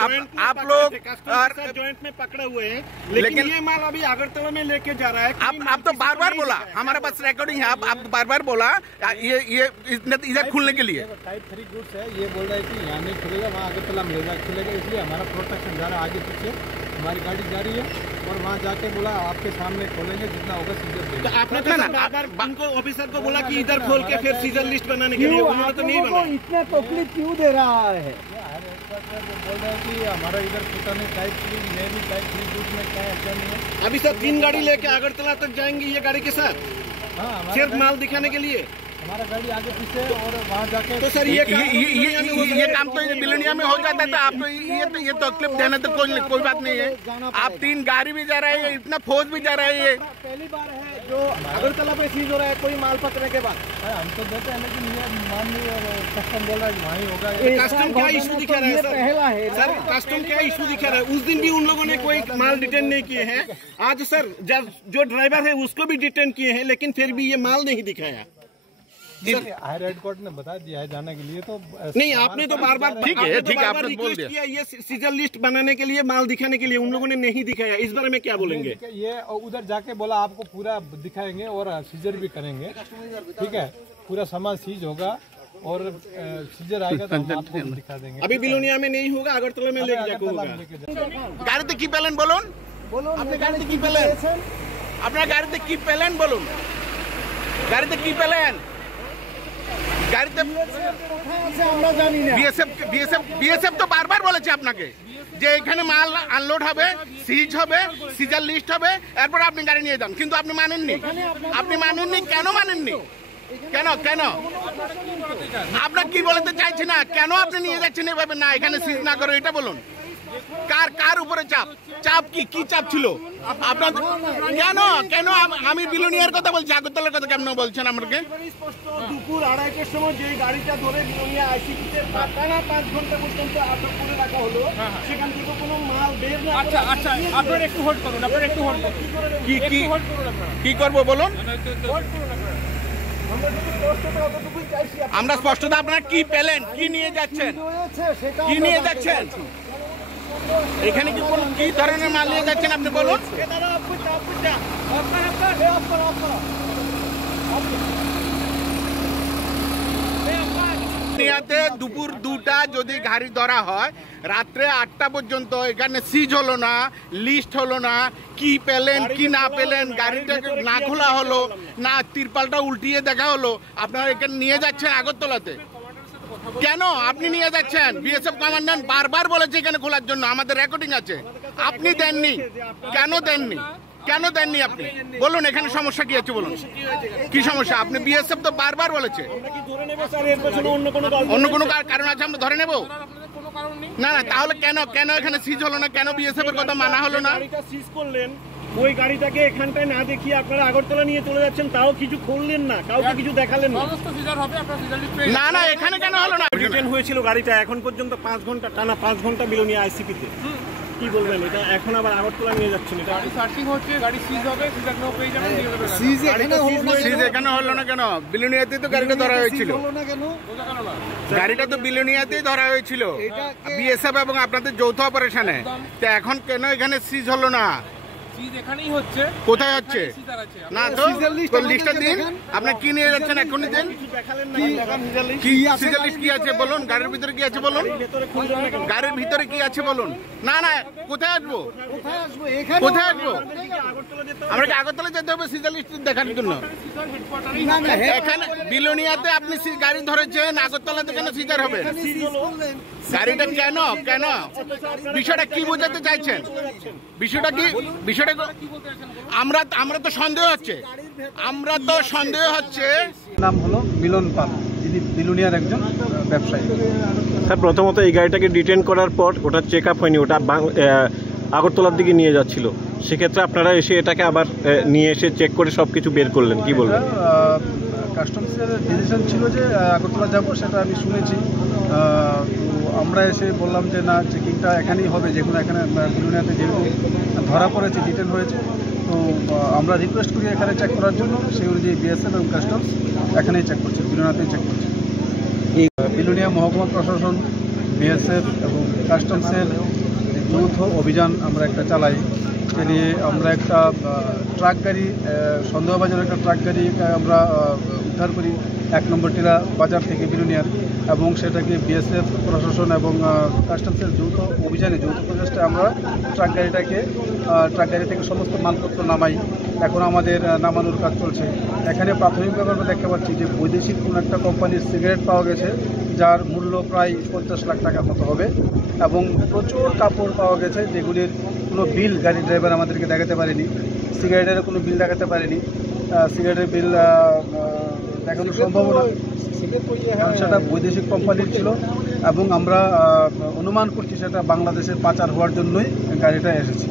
आप लोग जॉइंट में पकड़े हुए हैं, लेकिन ये माल अभी अगरतला में लेके जा रहा है। आप तो बार बार बोला, हमारे पास रिकॉर्डिंग है, आप बार बार बोला ये इधर खुलने के लिए। टाइप 3 गुड्स है, ये बोल रहा है कि यहाँ नहीं खुलेगा, वहाँ अगरतला में खुलेगा, इसलिए हमारा प्रोटेक्शन जा रहा है। आगे पीछे हमारी गाड़ी जा रही है और वहाँ जाके बोला आपके सामने खोलेंगे, जितना होगा सीजर देंगे। तो आपने तो उनको ऑफिसर को बोला कि इधर खोल के फिर सीजर लिस्ट बनाने के लिए, उन्होंने तो नहीं बनाया। इतना तकलीफ क्यों दे रहा है? बोल रहे हैं कि हमारा इधर पता नहीं टाइप 3 मेरी टाइप 3 गुड्स में क्या अच्छा नहीं है। अभी सर 3 गाड़ी लेके अगरतला तक जाएंगे ये गाड़ी के साथ, सिर्फ माल दिखाने के लिए। हमारा गाड़ी आगे पीछे और वहाँ जाके तो सर ये काम तो बिलोनिया में हो जाता था। आप तो ये तकलीफ देने तो कोई बात नहीं है। आप 3 गाड़ी भी जा रहे हैं, इतना फौज भी जा रहे हैं। पहली बार है जो अगरतला पे सीज हो रहा है कोई माल पकड़ने के बाद। हम तो देते हैं, लेकिन ये मान नहीं और कस्टम बोल रहा है वहीं होगा। कस्टम क्या इशू दिखा रहा है पहला है सर, कस्टम क्या इशू दिखा रहा है? उस दिन भी उन लोगों ने कोई माल डिटेन नहीं किए हैं। आज सर जो ड्राइवर है उसको भी डिटेन किए हैं, लेकिन फिर भी ये माल नहीं दिखाया। हायर हेड कोर्ट ने बता दिया है जाने के लिए, तो नहीं आपने तो बार बार ठीक है आपने बोल रिक्वेस्ट किया ये सीजर लिस्ट बनाने के लिए, माल दिखाने के लिए, उन लोगों ने नहीं दिखाया। इस बारे में क्या बोलेंगे? ये उधर जाके बोला आपको पूरा दिखाएंगे और सीजर भी करेंगे, ठीक है, पूरा सामान सीज होगा और सीजर आएगा तो हम आपको दिखा देंगे। अभी बिलोनिया में नहीं होगा, अगरतला में लेके जाएगा। গাড়িতে কি পেলেন বলুন, আপনি গাড়িতে কি পেলেন, আপনার গাড়িতে কি পেলেন বলুন, গাড়িতে কি পেলেন? গাড়িতে আমরা জানি না। বিএসএফ তো বারবার বলেছে আপনাকে যে এখানে মাল আনলোড হবে, সিজ হবে, সিজার লিস্ট হবে, এরপর আপনি গাড়ি নিয়ে যান, কিন্তু আপনি মানেননি। কেন মানেননি? কেন আপনার কি বলতে চাইছি না, কেন আপনি নিয়ে যাচ্ছেন এভাবে? না এখানে সিজ না করো, এটা বলুন। কার উপরে চাপ কি চাপ ছিল আপনার? কেন আমি বিলোনিয়ার কথা বলছি, আগরতলার কথা কেন বলছেন আমাকে? দুপুর 2:30টার সময় যে গাড়িটা ধরে বিলোনিয়া আইসিপিতে টানা 5 ঘন্টা পর্যন্ত আটক করে রাখা হলো, সেখান থেকে কোনো মাল বের না। আচ্ছা আপনারা একটু হোল্ড করুন, কি করব বলুন? আমরা স্পষ্টতা, আপনারা কি পেলেন, কি নিয়ে যাচ্ছেন? এখানে কি ধরনের মাল নিয়ে যাচ্ছেন আপনি বলুন? দুপুর 2টা যদি গাড়ি ধরা হয়, রাত্রে 8টা পর্যন্ত এখানে সিজ হলো না, লিস্ট হলো না, কি পেলেন কি না পেলেন, গাড়িটাকে না খোলা হলো না, তিরপালটা উল্টিয়ে দেখা হলো, আপনারা এখানে নিয়ে যাচ্ছেন আগরতলাতে। কেন আপনি নিয়ে যাচ্ছেন? বিএসএফ কমান্ডান্ট বারবার বলেছে এখানে খোলার জন্য, আমাদের রেকর্ডিং আছে। আপনি দেননি, কেন দেননি আপনি বলুন? এখানে সমস্যা কি আছে বলুন, কি সমস্যা? আপনি বিএসএফ তো বারবার বলেছে। অন্য কোনো কারণ আছে আমরা ধরে নেব? না তাহলে কেন এখানে সিজ হলো না? কেন বিএসএফ এর কথা মানা হলো না? সিজ করলেন, ওই গাড়িটাকে এখানটায় না দেখিয়ে আপনারা আগরতলা নিয়ে চলে যাচ্ছেন, তাও কিছু খুললেন না, কাউকে কিছু দেখালেন না। না এখানে কেন হলো না? ডিটেন হয়েছিল গাড়িটা, এখন পর্যন্ত 5 ঘন্টা টানা 5 ঘন্টা বিলোনিয়া আইসিপিতে। কি বলবেন এটা? এখন আবার আগরতলা নিয়ে যাচ্ছেন, এটা গাড়ি সার্চিং হচ্ছে, গাড়ি সিজ হবে, সিজার নো পেয়ে যাবেন। সিজ এখানে হলো না কেন? বিলোনিয়াতেই তো গাড়িটা ধরা হয়েছিল। গাড়িটা তো বিলোনিয়াতেই ধরা হয়েছিল বিএসএফ এবং আপনাদের যৌথ অপারেশনে। তো এখন কেন এখানে সিজ হলো না? এখানেই হচ্ছে, কোথায় হচ্ছে না তো? লিস্টটা দিন, আপনি কি নিয়ে যাচ্ছেন এখনই দিন। কি সিজার লিস্ট কি আছে বলুন? গাড়ির ভিতরে কি আছে বলুন? গাড়ির ভিতরে কি আছে বলুন? না কোথায় আসবো? আমরা কি আগরতলা যেতে হবে সিজার লিস্ট দেখার জন্য? এখানে বিলোনিয়াতে আপনি গাড়ি ধরেছেন, আগরতলাতে কেন সিজার হবে? গাড়িটা কেন বিষয়টা কি বোঝাতে চাইছেন? বিষয়টা আমরা তো সন্দেহ হচ্ছে। নাম হলো মিলন পাল, যিনি বিলোনিয়ার একজন ব্যবসায়ী। স্যার প্রথমত এই গাড়িটাকে ডিটেন করার পর ওটা চেক আপ হয়নি, ওটা আগরতলার দিকে নিয়ে যাচ্ছিল, সেক্ষেত্রে আপনারা এসে এটাকে আবার নিয়ে এসে চেক করে সবকিছু বের করলেন, কি বলবেন? কাস্টমসের ডিসিশন ছিল যে আগরতলা যাব, সেটা আমি শুনেছি। আমরা এসে বললাম যে না, চেকিংটা এখানেই হবে, যেগুলো এখানে বিলোনিয়াতে যেহেতু ধরা পড়েছে, ডিটেন হয়েছে, তো আমরা রিকোয়েস্ট করি এখানে চেক করার জন্য। সেই অনুযায়ী বিএসএফ এবং কাস্টমস এখানেই চেক করছে, বিলোনিয়াতেই চেক করছে। বিলোনিয়া মহকুমা প্রশাসন, বিএসএফ এবং কাস্টমসের যৌথ অভিযান আমরা একটা চালাই। এ নিয়ে আমরা একটা ট্রাক গাড়ি, সন্দেহভাজন একটা ট্রাক গাড়ি আমরা উদ্ধার করি 1 নম্বর টিলা বাজার থেকে বিলুনিয়ার, এবং সেটাকে বিএসএফ প্রশাসন এবং কাস্টমসের যৌথ অভিযানে যৌথ প্রচেষ্টায় আমরা ট্রাক গাড়ি থেকে সমস্ত মালপত্র নামাই। এখন আমাদের নামানোর কাজ চলছে। এখানে প্রাথমিকভাবে আমরা দেখতে পাচ্ছি যে বৈদেশিক কোনো একটা কোম্পানির সিগারেট পাওয়া গেছে, যার মূল্য প্রায় 50 লাখ টাকার মতো হবে, এবং প্রচুর কাপড় পাওয়া গেছে যেগুলির কোনো বিল গাড়ির ড্রাইভার আমাদেরকে দেখাতে পারেনি, সিগারেটের কোনো বিল দেখাতে পারেনি। সিগারেটের বিল দেখানোর সম্ভাবনা, কারণ সেটা বৈদেশিক কোম্পানির ছিল, এবং আমরা অনুমান করছি সেটা বাংলাদেশের পাচার হওয়ার জন্যই গাড়িটা এসেছে।